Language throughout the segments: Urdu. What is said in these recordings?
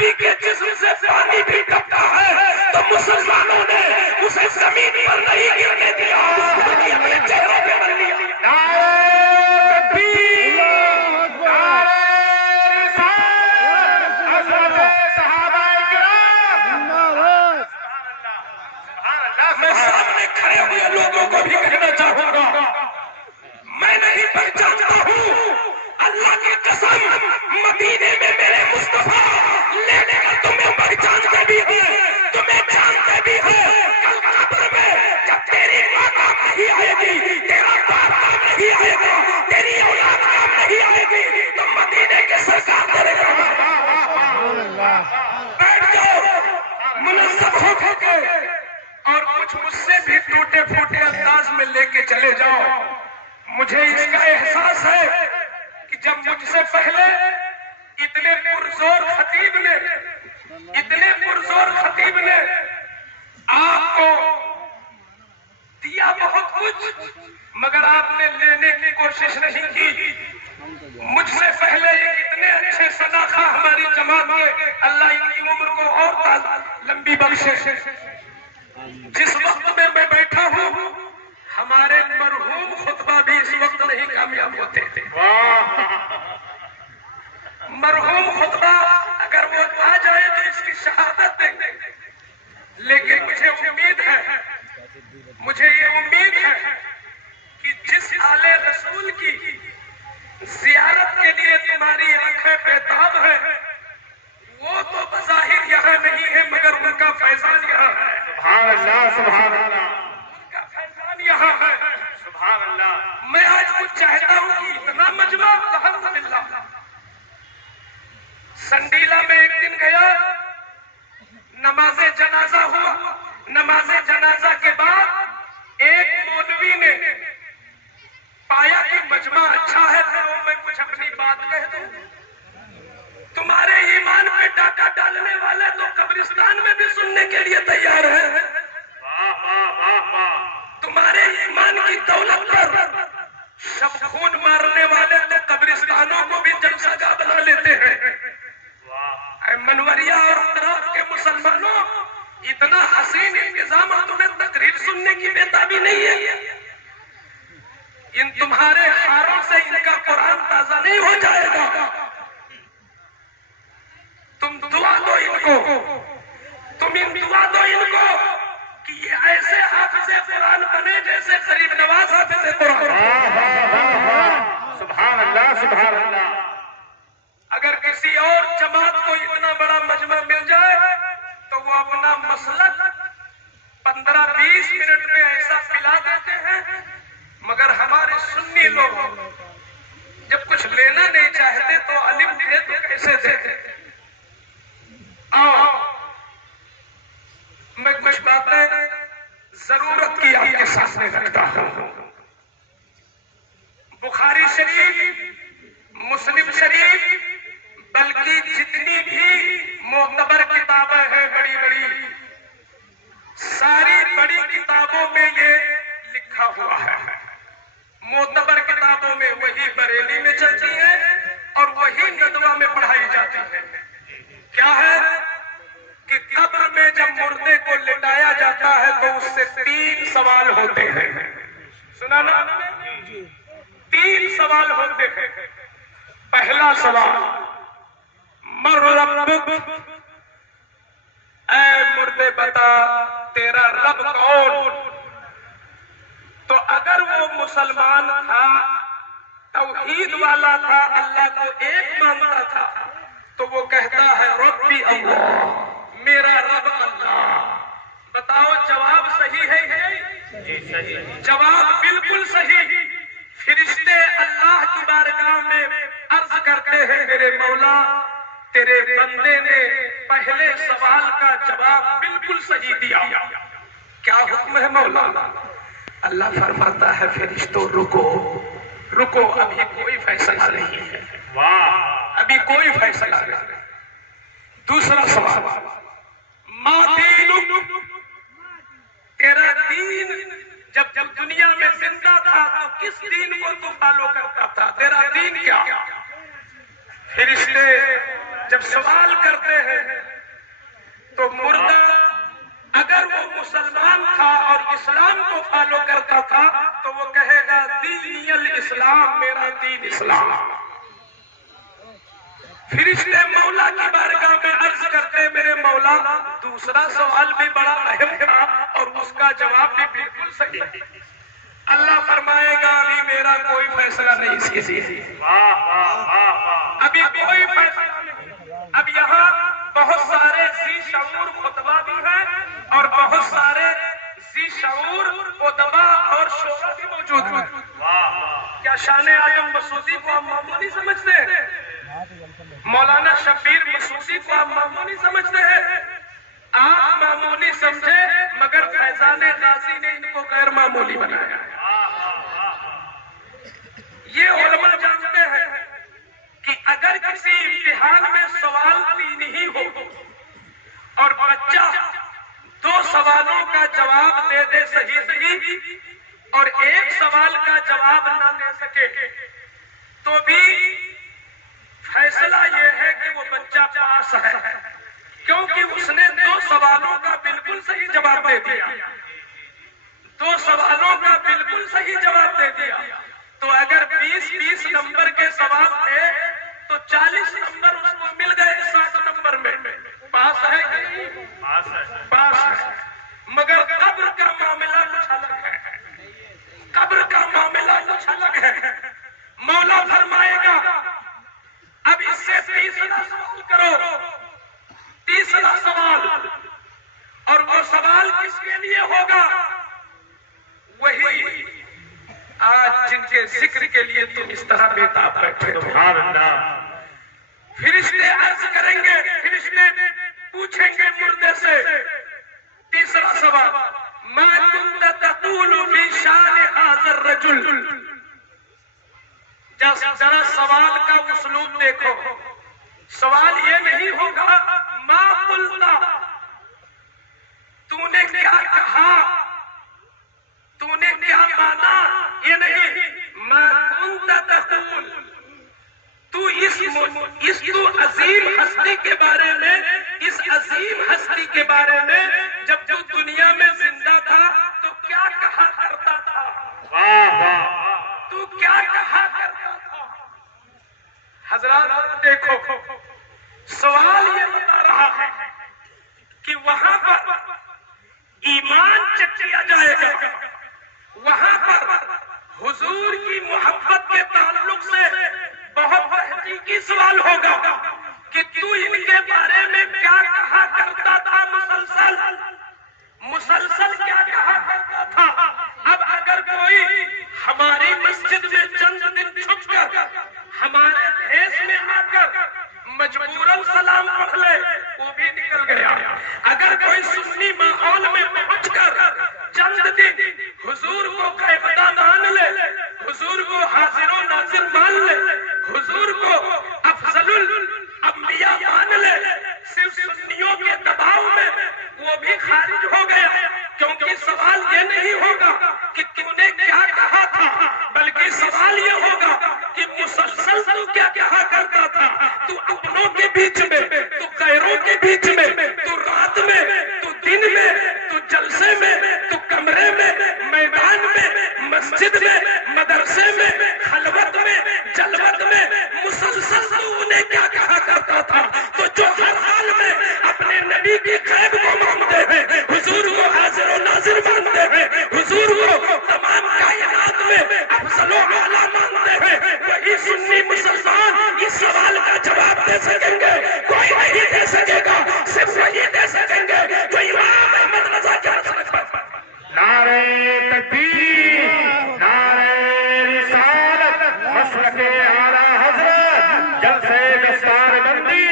نبی کے جسم سے پانی بھی ٹپکا ہے تو مسلمانوں نے اسے زمین پر نہیں گرنے دیا، بلکہ اپنے چہروں پہ مر لیا۔ میں سامنے کھڑے ہوئے لوگوں کو بھی کہنا چاہوں گا، میں نہیں پہچانتا ہوں، اللہ کی قسم مدینے میں میرے مصطفیٰ لینے کا تمہیں پہچانتے بھی ہے، تمہیں جانتے بھی ہے۔ کل قبر میں جب تیری ماں کام نہیں آئے گی، تیرا باپ کام نہیں آئے گا، تیری اولاد کام نہیں آئے گی، تو مدینے کے سرکار تیرے کام آئے گا۔ بیٹھ جاؤ منظم ہو کے، اور کچھ مجھ سے بھی ٹوٹے پھوٹے انداز میں لے کے چلے جاؤ۔ مجھے اس کا احساس ہے کہ جب مجھ سے پہلے اتنے پرزور خطیب نے آپ کو دیا بہت کچھ، مگر آپ نے لینے کی کوشش نہیں کی۔ مجھ سے پہلے یہ اتنے اچھے صداقہ ہماری جماعت کے، اللہ ان کی عمر کو اور لمبی بخشے۔ جس وقت میں بیٹھا ہوں، ہمارے مرحوم خطبہ بھی اس وقت نہیں کامیاب ہوتے تھے۔ مرحوم خطبہ اگر وہ آ جائے تو اس کی شہادت دیں گے، لیکن مجھے یہ امید ہے کہ جس آل رسول کی زیارت کے لیے تمہاری آنکھیں بیتاب ہیں، وہ تو بظاہر یہاں نہیں ہے، مگر ان کا فیضان یہاں ہے۔ سبحان اللہ، سبحان اللہ، ان کا فیضان یہاں ہے۔ سبحان اللہ۔ میں آج کچھ چاہتا ہوں کہ اتنا مجمع الحمدللہ۔ سنڈیلا میں ایک دن گیا، نماز جنازہ ہوا، نماز جنازہ کے بعد ایک مولوی نے پایا کہ مجمع اچھا ہے، تو میں کچھ اپنی بات کہہ دوں۔ تمہارے ایمان پہ ڈاکہ ڈالنے والے تو قبرستان میں بھی سننے کے لیے تیار ہیں۔ تمہارے ایمان کی دولت پر شب خون مارنے والے تو قبرستانوں کو بھی جلسہ گاہ بنا لیتے ہیں۔ اے منوریا اور اطراف کے مسلمانوں، اتنا حسین انتظام، تمہیں تقریر سننے کی بیتابی نہیں ہے؟ ان تمہارے ہاروں سے ان کا قرآن تازہ نہیں ہو جائے گا؟ تم دعا دو ان کو، دعا دو ان کو کہ یہ ایسے حافظ قرآن بنے جیسے غریب نواز حافظ قرآن۔ سبحان اللہ، سبحان اللہ۔ اگر کسی اور جماعت کو اتنا بڑا مجمع مل جائے تو وہ اپنا مسلک 15-20 منٹ میں ایسا پلا دیتے ہیں، مگر ہمارے سنی لوگ جب کچھ لینا نہیں چاہتے تو علم دے تو کیسے دیتے؟ میں کچھ باتیں ضرورت کی آپ کے سامنے رکھتا ہوں۔ بخاری شریف، مسلم شریف، بلکہ جتنی بھی معتبر کتابیں ہیں بڑی بڑی، ساری بڑی کتابوں میں یہ لکھا ہوا ہے۔ معتبر کتابوں میں وہی بریلی میں چلتی ہے اور وہی ندوہ میں پڑھائی جاتی ہے۔ کیا ہے کہ قبر میں جب مردے کو لٹایا جاتا ہے تو اس سے 3 سوال ہوتے ہیں۔ سنا نا؟ 3 سوال ہوتے ہیں۔ پہلا سوال، من ربک، اے مردے بتا تیرا رب کون؟ تو اگر وہ مسلمان تھا، توحید والا تھا، اللہ کو ایک مانتا تھا، تو وہ کہتا ہے ربی اللہ، میرا رب اللہ۔ بتاؤ جواب صحیح ہے؟ جی صحیح، جواب بالکل صحیح۔ فرشتے اللہ کی بارگاہ میں عرض کرتے ہیں، میرے مولا تیرے بندے نے پہلے سوال کا جواب بالکل صحیح دیا، کیا حکم ہے مولا؟ اللہ فرماتا ہے فرشتوں رکو رکو، ابھی کوئی فیصلہ نہیں ہے، ابھی کوئی فیصلہ نہیں۔ دوسرا سوال، ما دینک، تیرا دین جب دنیا میں زندہ تھا تو کس دین کو تو فالو کرتا تھا؟ تیرا دین کیا؟ فرشتے جب سوال کرتے ہیں تو مردہ اگر وہ مسلمان تھا اور اسلام کو فالو کرتا تھا تو وہ کہے گا دینی الاسلام، میرا دین اسلام۔ فرشتے مولا کی بارگاہ میں عرض کرتے میرے مولا دوسرا سوال بھی بڑا اہم تھا اور اس کا جواب بھی بالکل صحیح۔ اللہ فرمائے گا ابھی میرا کوئی فیصلہ نہیں اس کے لیے، ابھی کوئی فیصلہ نہیں۔ اب یہاں بہت سارے ذی شعور خطبہ بھی ہیں اور بہت سارے ذی شعور خطبہ اور شعرا بھی موجود ہیں۔ کیا شان عالم مسعودی کو آپ معمولی سمجھتے ہیں؟ مولانا شبیر مسعودی کو آپ معمولی سمجھتے ہیں؟ آپ معمولی سمجھے مگر فیضان غازی نے ان کو غیر معمولی بنایا۔ یہ علماء جانتے ہیں کہ اگر کسی امتحان میں سوال تین ہی ہو اور بچہ دو سوالوں کا جواب دے دے صحیح صحیح اور ایک سوال کا جواب نہ دے سکے تو بھی فیصلہ یہ ہے کہ وہ بچہ پاس ہے، کیونکہ اس نے دو سوالوں کا بالکل صحیح جواب دے دیا، دو سوالوں کا بالکل صحیح جواب دے دیا۔ تو اگر 20 نمبر کے سوال تھے تو 40 نمبر اس کو مل گئے 60 نمبر میں، پاس ہے کہ نہیں؟ پاس ہے۔ مگر قبر کا معاملہ کچھ الگ ہے، قبر کا معاملہ کچھ الگ ہے۔ مولا فرمائے گا اب اس سے تیسرا سوال کرو، تیسرا سوال، اور وہ سوال کس کے لیے ہوگا؟ وہی آج جن کے ذکر کے لیے تم اس طرح بیتاب بیٹھے ہو۔ فرشتے عرض کریں گے، فرشتے پوچھیں گے مردے سے تیسرا سوال، ما كنت تقول في شان هذا الرجل۔ ذرا سوال کا اسلوب دیکھو، سوال یہ نہیں ہوگا ما قلت، تو نے کیا کہا، تو نے کیا مانا، یہ نہیں، ما كنت تقول، تو اس تو عظیم ہستی کے بارے میں، اس عظیم ہستی کے بارے میں جب تو دنیا میں زندہ تھا تو کیا کہا کرتا تھا، تو کیا کہا کرتا تھا۔ حضرات دیکھو سوال یہ بتا رہا ہے کہ وہاں پر ایمان چیک کیا جائے گا، وہاں پر حضور کی محبت کے تعلق سے بہت حقیقی سوال ہوگا کہ تو ان کے بارے میں کیا کہا کرتا تھا، مسلسل کیا کہا کرتا تھا۔ اب اگر کوئی ہماری مسجد میں چند دن چھپ کر ہمارے بھیس میں آ کر مجبوراً سلام پڑھ لے وہ بھی نکل گیا، اگر کوئی سنی ماحول میں پہنچ کر چند دن حضور کو قیبدہ مان لے، حضور کو حاضر و ناظر مان لے، حضور کو افضل الانبیاء مان لے، صرف سنیوں کے دباؤ میں وہ بھی خارج ہو گیا، کیونکہ سوال یہ نہیں ہوگا کہ تم نے کیا کہا تھا، بلکہ سوال یہ ہوگا کہ مسلسل تو کیا کہا کرتا تھا، تو اپنوں کے بیچ میں، تو غیروں کے بیچ میں، تو رات میں، تو دن میں، تو جلسے میں، تو کمرے میں، میدان میں، مسجد میں، مدرسے میں، خلوت میں، جلوت میں، مسلسل تو انہیں کیا کہا کرتا تھا۔ تو جو ہر حال میں اپنے نبی کی غیب کو مانتے ہیں، حضور کو حاضر و ناظر مانتے ہیں، حضور کو تمام کائنات میں افضل و اعلیٰ مانتے ہیں، وہی سنی مسلمان اس سوال کا جواب دے سکیں گے، کوئی نہیں دے سکے گا، صرف وہی دے سکیں گے جو امام احمد رضا کے حضرت پر۔ نعرہ تکبیر، نعرہ رسالت، مسلک اعلیٰ حضرت، جلسے دستار بندی۔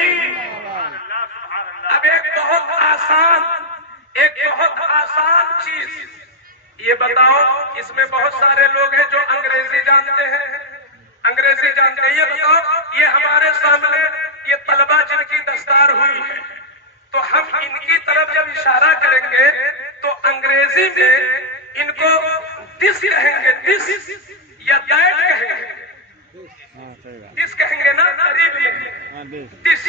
اب ایک بہت آسان چیز یہ بتاؤ، اس میں بہت سارے لوگ ہیں جو انگریزی جانتے ہیں، انگریزی جانتے ہیں، یہ بتاؤ یہ ہمارے سامنے یہ طلبہ جن کی دستار ہوئی ہے تو ہم ان کی طرف جب اشارہ کریں گے تو انگریزی میں ان کو دس کہیں گے، دس یا دیٹ کہیں گے، دس کہیں گے نا، قریب میں دس،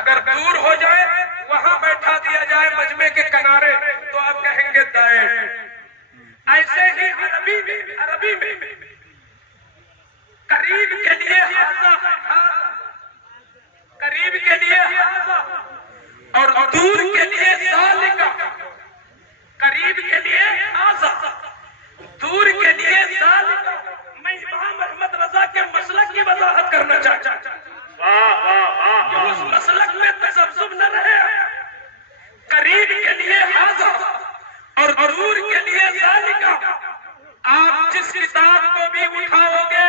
اگر دور ہو جائے وہاں بیٹھا دیا جائے مجمع کے کنارے تو آپ کہیں گے دائیں. ایسے ہی عربی میں قریب کے لیے ہاذا، قریب کے لیے ہاذا اور دور کے لیے ذالک. قریب کے لیے ہاذا، دور کے لیے ذالک. میں امام احمد رضا کے مسلک کی وضاحت کرنا چاہتا ہوں، اس مسلک میں تذبذب نہ رہے. قریب کے لیے ہاذا اور دور کے لیے ذالک. آپ جس کتاب کو بھی اٹھاؤ گے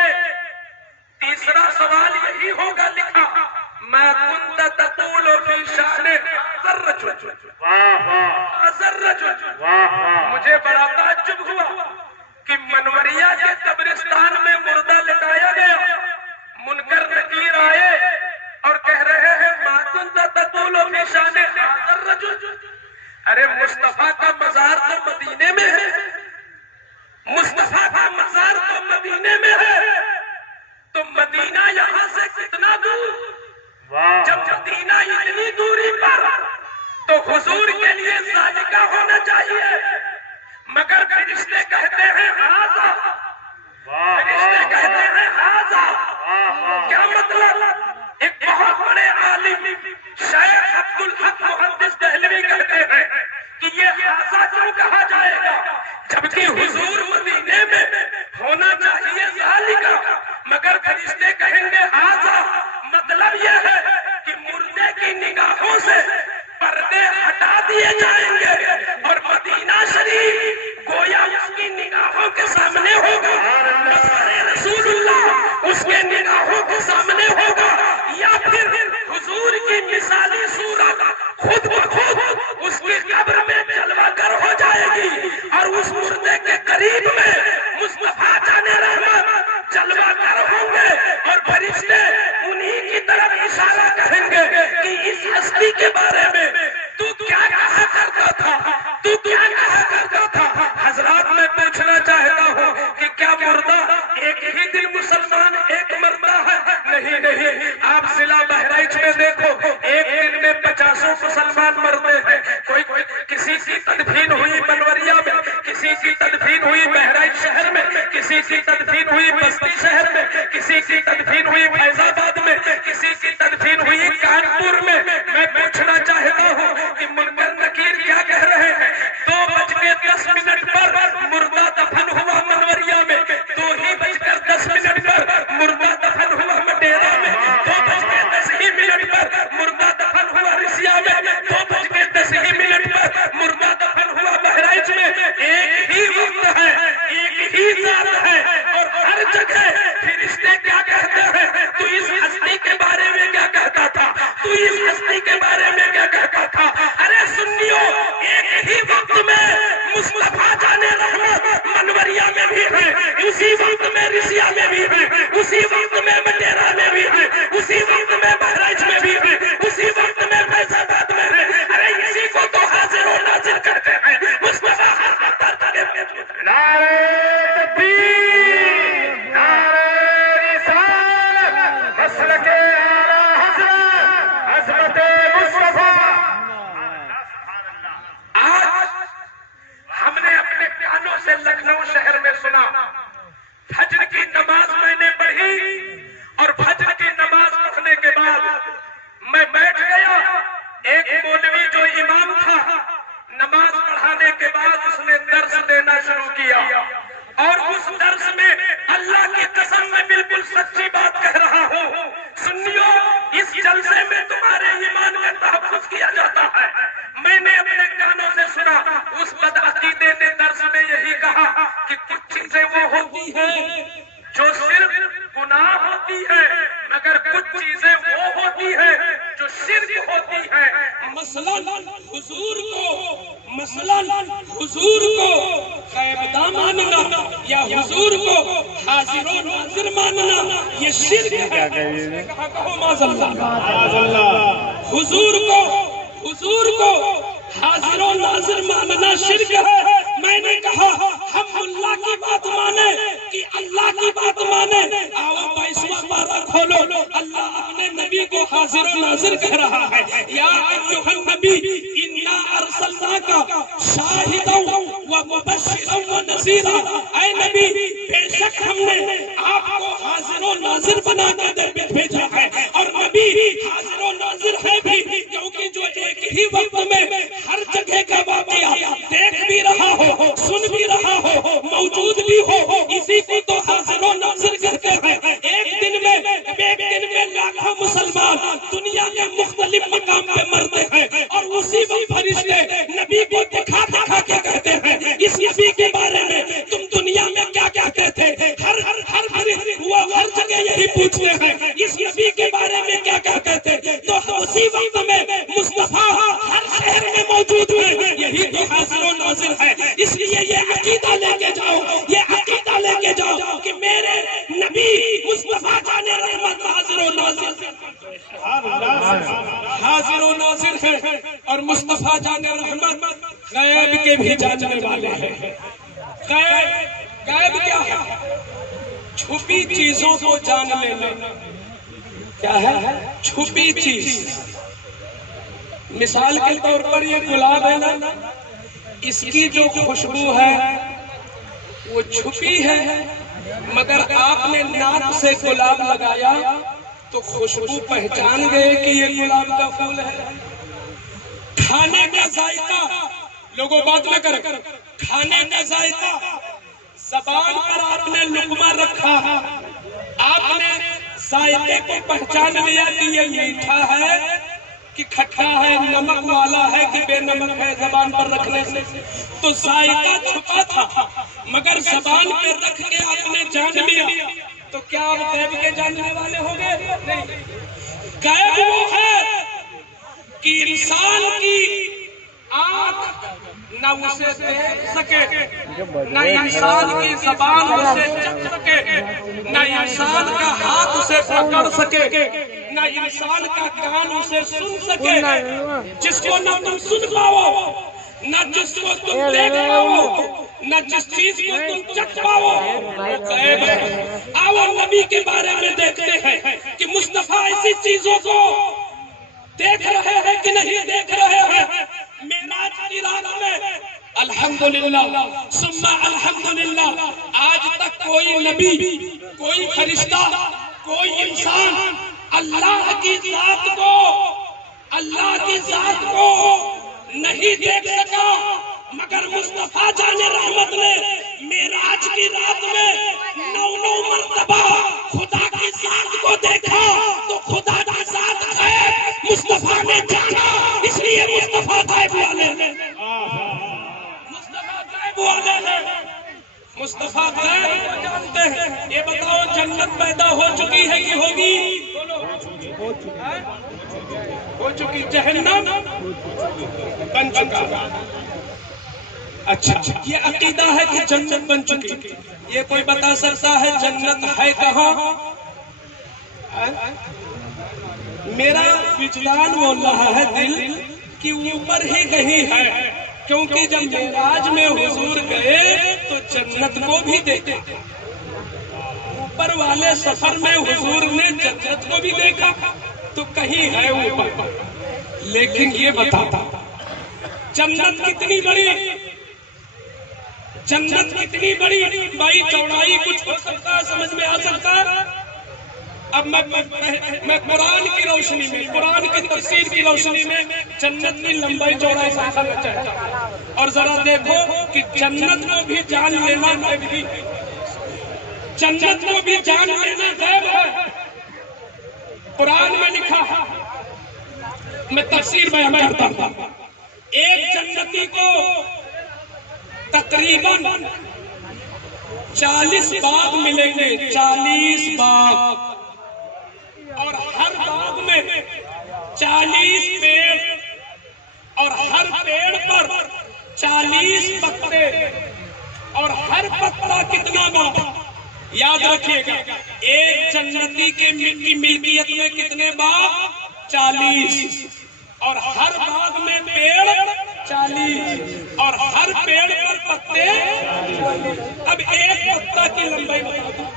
تیسرا سوال یہی ہوگا لکھا ما كنت تقول في شأن الرجل. مجھے بڑا تعجب ہوا کہ منوریہ کے قبرستان میں مردہ لٹایا گیا. منکر نکیر آئے اور کہہ رہے ہیں ما كنت تقول في شأن الرجل. ارے مصطفیٰ کا مزار تو مدینے میں ہے، مصطفیٰ کا مزار تو مدینے میں ہے، تو مدینہ یہاں سے کتنا دور؟ جب مدینہ اتنی دوری پر تو حضور کے لیے ذالکہ ہونا چاہیے. مگر فرشتے کہتے ہیں ہاذا، فرشتے کہتے ہیں ہاذا. کیا مطلب؟ ایک بہت بڑے عالم شیخ عبدالحق محدث دہلوی کہتے ہیں کہ یہ ہاذا کیوں کہا جائے گا جبکہ حضور مدینے میں ہونا چاہیے ذالکہ، مگر فرشتے کہیں گے ہاذا. مطلب یہ ہے کہ مردے کی نگاہوں سے پردے ہٹا دیے جائیں گے اور مدینہ شریف گویا اس کی نگاہوں کے سامنے ہوگا، رسول اللہ اس کے نگاہوں کے سامنے ہوگا، یا پھر حضور کی مثالی صورت خود بخود اس کی قبر میں جلوہ گر ہو جائے گی اور اس مردے کے قریب میں مصطفیٰ جان رحمت جلوہ گر ہوں گے اور فرشتے انہی کی طرف اشارہ کہیں گے کہ اس ہستی کے بارے میں تو کیا کہا کرتا تھا، تو کیا کہا کرتا تھا. حضرات میں پوچھنا چاہتا ہوں کہ کیا مردہ ایک ہی دن مسلمان ایک مردہ ہے؟ نہیں. آپ ضلع بہرائچ میں دیکھو ایک دن میں 50 مسلمان مرتے ہیں. کوئی کسی کی تدفین ہوئی منوریہ میں، کسی کی تدفین ہوئی بہرائچ شہر میں، کسی کی تدفین ہوئی بستی شہر میں، کسی کی تدفین ہوئی فیض آباد میں، کسی کی تدفین ہوئی کانپور میں. میں پوچھنا چاہتا ہوں کہ منکر نکیر کیا کہہ رہے ہیں؟ 2:10 پر مردہ دفن ہوا منوریہ میں، 2:10 پر مردہ دفن ہوا مڈیرہ میں، 2:10 پر مردہ دفن ہوا رسیا میں، 2:10 پر مردہ دفن ہوا بہرائچ میں. ایک ہی وقت ہے، ایک ہی ذات ہے اور ہر جگہ فرشتے کیا کہتے ہیں؟ تو اس ہستی کے بارے میں کیا کہتا تھا؟ تو اس ہستی کے بارے میں کیا کہتا تھا؟ ارے سنیو، ایک ہی وقت میں مصطفیٰ جان رحمت منوریہ میں بھی ہے، اسی وقت میں رسیا میں بھی ہے، اسی وقت میں مڈیرہ میں بھی ہے، اسی وقت میں بہرائچ میں بھی ہے، اسی وقت میں فیض آباد میں ہے. ارے اسی کو تو حاضر و ناظر کرتے ہیں. مصطفیٰ نعرہ تکبیر، نعرہ رسالت، مسلک اعلیٰ حضرت عظمت مصطفیٰ. آج ہم نے اپنے کانوں سے لکھنؤ شہر میں سنا فجر کی نماز میں نے پڑھی اور فجر کی نماز پڑھنے کے بعد میں بیٹھ گیا. ایک مولوی جو امام تھا نماز پڑھانے کے بعد اس نے درس دینا شروع کیا اور اس درس میں اللہ کی قسم میں بالکل سچی بات کہہ رہا ہوں سنیو، اس جلسے میں تمہارے ایمان کا تحفظ کیا جاتا ہے. میں نے اپنے کانوں سے سنا اس بدعقیدے نے درس میں یہی کہا کہ کچھ چیزیں وہ ہوتی ہیں جو صرف گناہ ہوتی ہے مگر کچھ چیزیں وہ ہوتی ہیں جو شرک ہوتی ہیں. مثلاً حضور کو غیبدہ ماننا یا حضور کو حاضر و ناظر ماننا یہ شرک ہے. کہو معاذ اللہ. حضور کو حاضر و ناظر ماننا شرک ہے. میں نے کہا ہم اللہ کی بات مانے کہ اللہ کی بات مانے. آؤ 22واں پارہ کھولو، اللہ اپنے نبی کو حاضر و ناظر کہہ رہا ہے، یا ایھا النبی انا ارسلناک شاہدا و مبشرا و نذیرا، اے نبی بے شک ہم نے آپ کو حاضر و ناظر بنا کر بھیجا ہے، اور نبی حاضر و ناظر ہے بھی کیونکہ جو ایک ہی وقت میں ہر جگہ کا واقعہ دیکھ بھی رہا ہو، سن بھی رہا ہو، موجود بھی ہو، اسی کو تو حاضر و ناظر کہتے ہیں۔ ایک دن میں لاکھوں مسلمان دنیا کے مختلف مقام پہ مرتے ہیں، اور اسی وقت فرشتے نبی کو دکھا دکھا کے کہتے ہیں اس نبی کے بارے میں تم دنیا میں کیا کہتے تھے، ہر جگہ یہی پوچھتے ہیں اس نبی کے بارے میں کیا کہتے تھے، تو اسی وقت میں مصطفیٰ ہر شہر میں موجود ہیں، یہی تو حاضر و ناظر ہے۔ اس لیے یہ عقیدہ لے کے جاؤ، یہ عقیدہ لے کے جاؤ کہ میرے نبی مصطفیٰ جان رحمت حاضر و ناظر ہے، اور مصطفیٰ جان رحمت غیب کے بھی جاننے والے ہیں۔ غیب کیا ہے؟ چھپی چیزوں کو جان لینا۔ کیا ہے؟ چھپی چیز۔ مثال کے طور پر یہ گلاب ہے نا، اس کی جو خوشبو ہے وہ چھپی ہے، مگر آپ نے ناک سے گلاب لگایا تو خوشبو پہچان گئے کہ یہ گلاب کا پھول ہے۔ کھانے کا ذائقہ، لوگوں بات نہ کریں، کھانے کا ذائقہ، زبان پر آپ نے لقمہ رکھا، آپ نے ذائقے کو پہچان لیا کہ یہ میٹھا ہے کہ کھٹا ہے، نمک والا ہے کہ بے نمک ہے، زبان پر رکھنے سے تو ذائقہ چھپا تھا، مگر زبان پہ رکھ کے آپ نے جان لیا، تو کیا آپ غیب کے جاننے والے ہو گئے؟ نہیں۔ غیب وہ ہے کہ انسان کی آنکھ نہ اسے دیکھ سکے، نہ انسان کی زبان اسے چکھ سکے، نہ انسان کا ہاتھ اسے پکڑ سکے، نہ انسان کا کان اسے سن سکے، جس کو نہ تم سن پاؤ، نہ جس کو تم دیکھ پاؤ، نہ جس چیز کو تم چکھ پاؤ، وہ غیب ہے۔ آؤ نبی کے بارے میں دیکھتے ہیں کہ مصطفیٰ ایسی چیزوں کو دیکھ رہے ہیں کہ نہیں دیکھ رہے ہیں۔ معراج کی رات میں الحمدللہ ثم الحمدللہ آج تک کوئی نبی، کوئی فرشتہ، کوئی انسان اللہ کی ذات کو نہیں دیکھ سکا، مگر مصطفیٰ جان رحمت نے معراج کی رات میں 9 مرتبہ خدا کی ذات کو دیکھا، تو خدا کی ذات غیب مصطفیٰ نے جانا، اس لیے مصطفیٰ غیب والے ہیں۔ مصطفیٰ غیب جانتے ہیں۔ یہ بتاؤ جنت پیدا ہو چکی ہے کہ ہوگی؟ ہو چکی۔ جہنم بن چکا۔ اچھا، یہ عقیدہ ہے کہ جنت بن چکی۔ یہ کوئی بتا سکتا ہے جنت ہے کہاں؟ میرا وجدان بول رہا ہے، دل کہ اوپر ہی کہیں ہے، کیونکہ جب معراج میں حضور گئے تو جنت کو بھی دیکھا، اوپر والے سفر میں حضور نے جنت کو بھی دیکھا، تو کہیں ہے اوپر۔ لیکن یہ بتاتا جنت کتنی بڑی، جنت کتنی بڑی، بھائی چوڑائی کچھ ہو سکتا ہے، سمجھ میں آ سکتا ہے۔ اب میں قرآن کی روشنی میں، قرآن کی تفسیر کی روشنی میں جنت کی لمبائی چوڑائی سمجھنا چاہتا ہوں، اور ذرا دیکھو کہ جنت کو بھی جان لینا غیب ہے، جنت کو بھی جان لینا غیب ہے۔ قرآن میں لکھا، میں تفسیر بیان کرتا ہوں، ایک جنتی کو تقریباً 40 باغ ملیں گے، 40 باغ، اور ہر باغ میں 40 پیڑ، اور ہر پیڑ پر 40 پتے، اور ہر پتا کتنا باغ؟ یاد رکھیے گا، ایک جنتی کے ملکیت میں کتنے باغ؟ 40، اور ہر باغ میں پیڑ 40 اور ہر پیڑ پر پتے. اب ایک پتا کی لمبائی بتا دوں.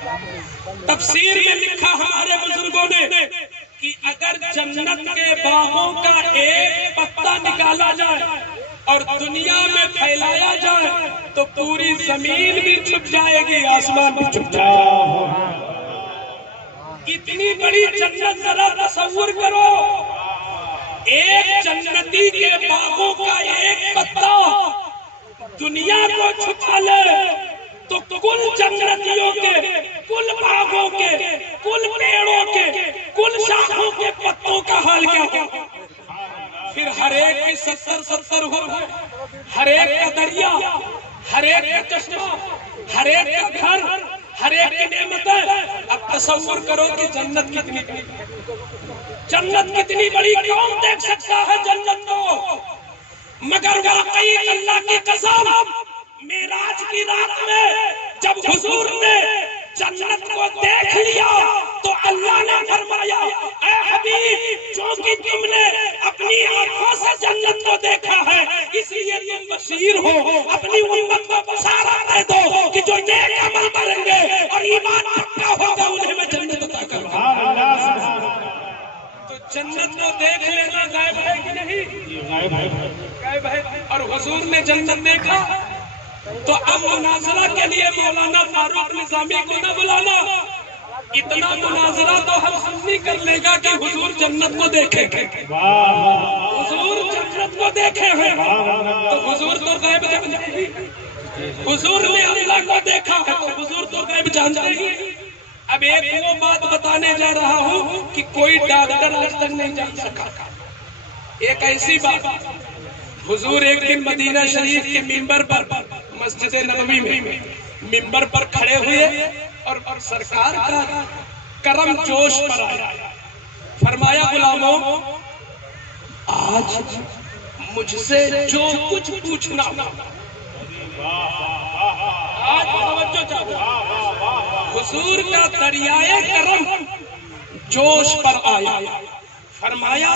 تفسیر میں لکھا ہمارے بزرگوں نے کہ اگر جنت کے باغوں کا ایک پتا نکالا جائے اور دنیا میں پھیلایا جائے تو پوری زمین بھی چھپ جائے گی, آسمان بھی چھپ جائے گا. کتنی بڑی جنت ذرا تصور کرو. ایک جنتی کے باغوں کا ایک پتا دنیا کو چھپا لے تو کل جنتیوں کے, کل باغوں کے, کل پیڑوں کے, کل شاخوں کے پتوں کا حال کیا ہوگا؟ پھر ہر ایک کی 70 ہو, ہر ایک کا دریا, ہر ایک کا چشمہ, ہر ایک کا گھر, ہر ایک کی نعمتیں. اب تصور کرو کہ جنت کتنی بڑی, جنت کتنی بڑی, کون دیکھ سکتا ہے جنت کو؟ مگر واقعی اللہ کی قسم معراج کی رات میں جب حضور نے جنت کو دیکھ لیا تو اللہ نے فرمایا اے حبیب چونکہ تم نے اپنی آنکھوں سے جنت کو دیکھا ہے اس لیے تم بشیر ہو, اپنی امت کو بشارت دے دو کہ جو نیک عمل کریں گے اور ایمان پکا ہوگا انہیں میں جنت عطا کروں. تو جنت کو دیکھ لینا غائب ہے کہ نہیں؟ غائب ہے. اور حضور نے جنت دیکھا تو اب مناظرہ کے لیے مولانا فاروق نظامی کو نہ بلانا. اتنا مناظرہ تو ہم سنی کر لے گا کہ حضور جنت کو دیکھے گے, حضور جنت کو دیکھے ہیں. تو حضور تو غیب جانتے ہی, حضور نے اللہ کو دیکھا ہے تو حضور تو غیب جانتے ہی. اب ایک وہ بات بتانے جا رہا ہوں کہ کوئی ڈاکٹر آج تک نہیں جان سکا. ایک ایسی بات, حضور ایک دن مدینہ شریف کے ممبر پر, مسجد نبوی میں ممبر پر کھڑے ہوئے اور سرکار کا کرم جوش پر آیا. فرمایا غلاموں آج مجھ سے جو کچھ پوچھنا, آج توجہ چاہو, حضور کا دریائے کرم جوش پر آیا. فرمایا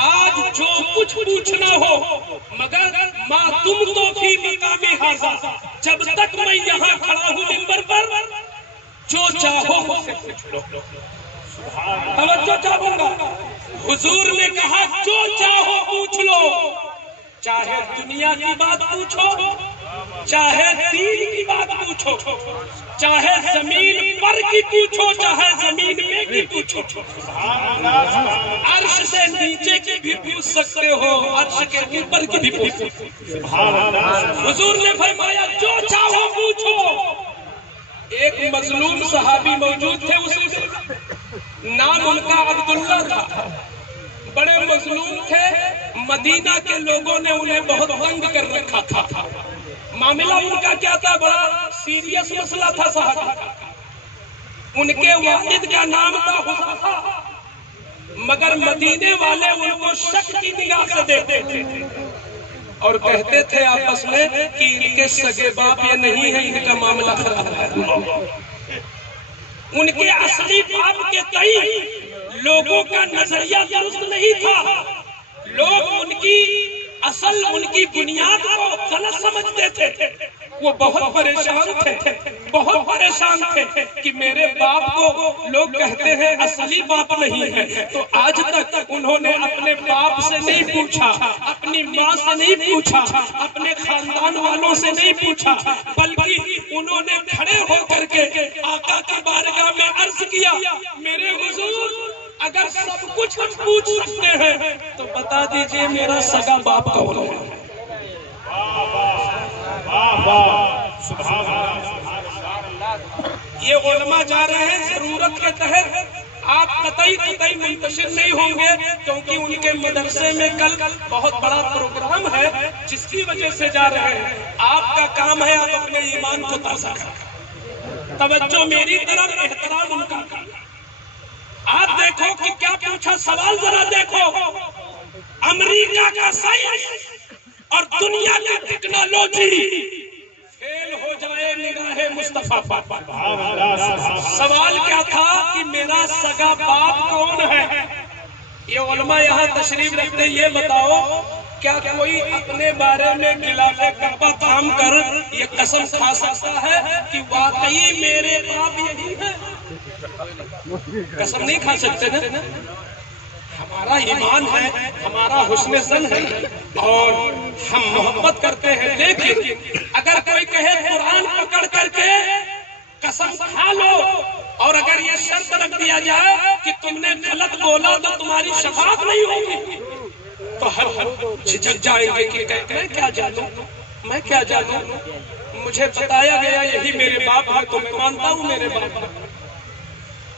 آج جو کچھ پوچھنا ہو مگر ما تم تو فی مقام ھذا, جب تک میں یہاں کھڑا ہوں ممبر پر جو چاہو مجھ سے پوچھ لو. توجہ چاہوں گا. حضور نے کہا جو چاہو پوچھ لو, چاہے دنیا کی بات پوچھو, چاہے دین کی بات پوچھو, چاہے زمین پر کی پوچھو, چاہے زمین میں کی پوچھو. عرش سے نیچے کی بھی پوچھ سکتے ہو, عرش کے اوپر کی بھی پوچھ سکتے ہو. حضور نے فرمایا جو چاہو پوچھو. ایک مظلوم صحابی موجود تھے, اس نام ان کا عبداللہ تھا. بڑے مظلوم تھے, مدینہ کے لوگوں نے انہیں بہت تنگ کر رکھا تھا. معاملہ ان کا کیا تھا, بڑا سیریس مسئلہ تھا صحابہ. ان کے والد کا نام تھا حذیفہ, مگر مدینے والے ان کو شک کی نگاہ سے دیکھتے تھے اور کہتے تھے آپس میں کہ ان کے سگے باپ یہ نہیں ہے, ان کا معاملہ خراب ہے. ان کے اصلی باپ کے تئیں لوگوں کا نظریہ درست نہیں تھا. لوگ ان کی اصل, ان کی بنیاد کو غلط سمجھتے تھے. وہ بہت پریشان تھے, بہت پریشان تھے کہ میرے باپ کو لوگ کہتے ہیں اصلی باپ نہیں ہے. تو آج تک انہوں نے اپنے باپ سے نہیں پوچھا, اپنی ماں سے نہیں پوچھا, اپنے خاندان والوں سے نہیں پوچھا, بلکہ انہوں نے کھڑے ہو کر کے آقا کی بارگاہ میں عرض کیا میرے حضور اگر سب کچھ پوچھ سکتے ہیں تو بتا دیجئے میرا سگا باپ کون ہے. یہ علماء جا رہے ہیں ضرورت کے تحت, آپ قطعی منتشر نہیں ہوں گے کیونکہ ان کے مدرسے میں کل بہت بڑا پروگرام ہے جس کی وجہ سے جا رہے ہیں. آپ کا کام ہے آپ اپنے ایمان کو تازہ کریں. توجہ میری طرف, احترام ان کا. آپ دیکھو کہ کیا پوچھا, سوال ذرا دیکھو. امریکہ کا سائنس اور دنیا کی ٹیکنالوجی فیل ہو جائے نگاہ مصطفیٰ پر. سوال کیا تھا کہ میرا سگا باپ کون ہے. یہ علماء یہاں تشریف رکھتے, یہ بتاؤ کیا کوئی اپنے بارے میں خلاف کعبہ تھام کر یہ قسم کھا سکتا ہے کہ واقعی میرے باپ یہی ہے؟ قسم نہیں کھا سکتے نا. ہمارا ایمان ہے, ہمارا حسن ظن ہے اور ہم محبت کرتے ہیں. دیکھیں, اگر کوئی کہے قرآن پکڑ کر کے قسم کھا لو اور اگر یہ شرط رکھ دیا جائے کہ تم نے غلط بولا تو تمہاری شفاعت نہیں ہوگی, تو ہم جھجک جائیں گے کہ میں کیا جانوں, میں کیا جانوں, مجھے بتایا گیا یہی میرے باپ ہے تو میں مانتا ہوں میرے باپ.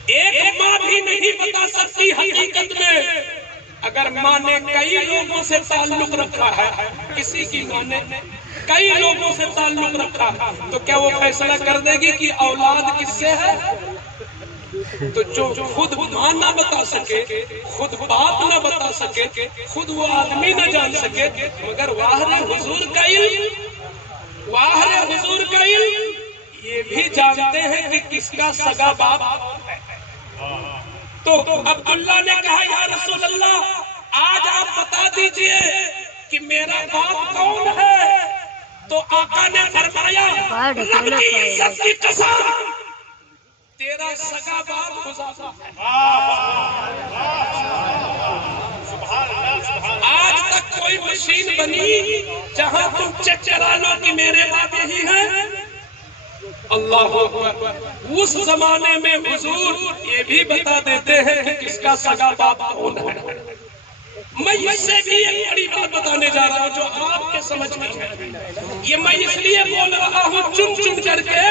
ایک ماں بھی نہیں بتا سکتی حقیقت میں. اگر ماں نے کئی لوگوں سے تعلق رکھا ہے, کسی کی ماں نے کئی لوگوں سے تعلق رکھا, تو کیا وہ فیصلہ کر دے گی کہ اولاد کس سے ہے؟ تو جو خود ماں نہ بتا سکے, خود باپ نہ بتا سکے, خود وہ آدمی نہ جان سکے, مگر واہر حضور کا علم, واہر حضور کا علم یہ بھی جانتے ہیں کہ کس کا سگا باپ ہے. تو عبداللہ نے کہا یا رسول اللہ آج آپ بتا دیجئے کہ میرا باپ کون ہے. تو آقا نے فرمایا رب کی عزت کی قسم تیرا سگا باپ حذیفہ ہے. آج تک کوئی مشین بنی جہاں تم چیک کرا لو کہ میرے باپ یہی ہے؟ اللہ اکبر. اس زمانے میں حضور یہ بھی بتا دیتے ہیں کہ کس کا سگا باپ کون ہے. میں اس سے بھی ایک بڑی بات بتانے جا رہا ہوں جو آپ کے سمجھ میں ہے. یہ میں اس لیے بول رہا ہوں چن چن کر کے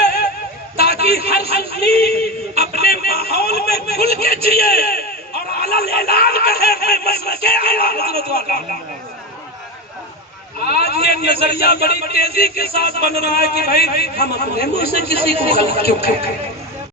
تاکہ ہر آدمی اپنے ماحول میں کھل کے جیے اور علل اعلان کہے میں مسلک اعلی حضرت والا. آج یہ نظریہ بڑی تیزی کے ساتھ بن رہا ہے کہ بھائی ہم اپنے منہ سے کسی کو غلط کیوں کہیں.